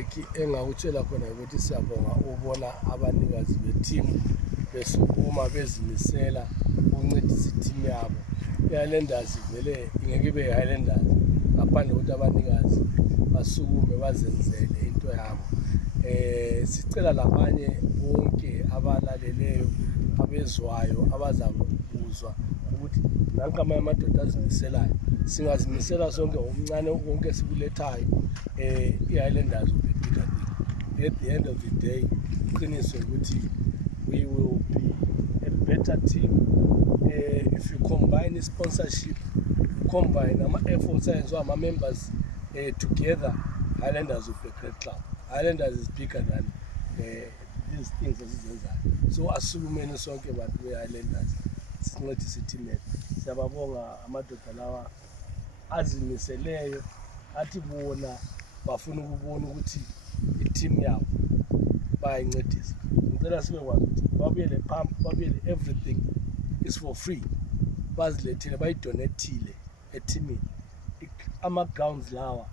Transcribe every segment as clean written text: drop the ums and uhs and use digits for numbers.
Derek engakutshela khona ukuthi siyabonga ubona abanikazi be-team besukuma bezimisela ukuncedisa i-team yabo. I-Highlanders vele ingeke ibe i-Highlanders ngaphandle kokuthi abanikazi basukume bazenzele into yabo. Sicela labanye bonke abalaleleyo abezwayo abazakuzwa ukuthi nanka amanye amadoda azimiselayo, singazimisela sonke okuncane konke sikulethayo, i-Highlanders will be bigger thing. At the end of the day, uqiniswe ukuthi we will be a better team if you combine the sponsorship, combine ama-efforts ayenziwa ama-members together. Highlanders will be a great club. Highlanders is bigger than these things esizenzayo. So asukumeni sonke bantu be-Highlanders sincedise i-team yethu. Siyababonga amadoda lawa azimiseleyo athi bona bafuna ukubona ukuthi i-team yabo bayayincedisa. Ngicela sibekwazi ukuthi babuyele pump, babuyele everything is for free. Bazilethile bayidonethile e-teamini. Ama-grounds lawa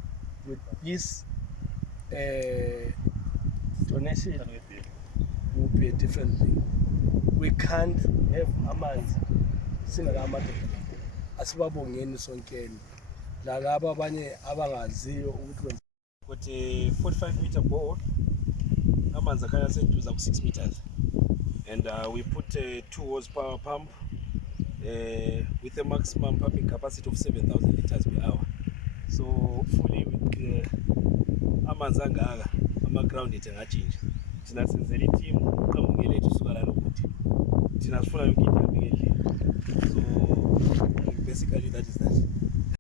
with this donation will be a different thing. We can't have amanzi singala amadoda. Asibabongeni sonkeni lalabo abanye abangaziyo ukuthi 45-meter borehole, amanzi akhanya seduza ku 6 meters, and we put a 2 horsepower pump with a maximum pumping capacity of 7,000 liters per hour. So hopefully with amanzi angaka ama-ground ethu angachinja. Thina senzela i-team uqhamukele lethu suka la lokuthi thina sifuna yonke into ihambe ngendlela. So basically that is that.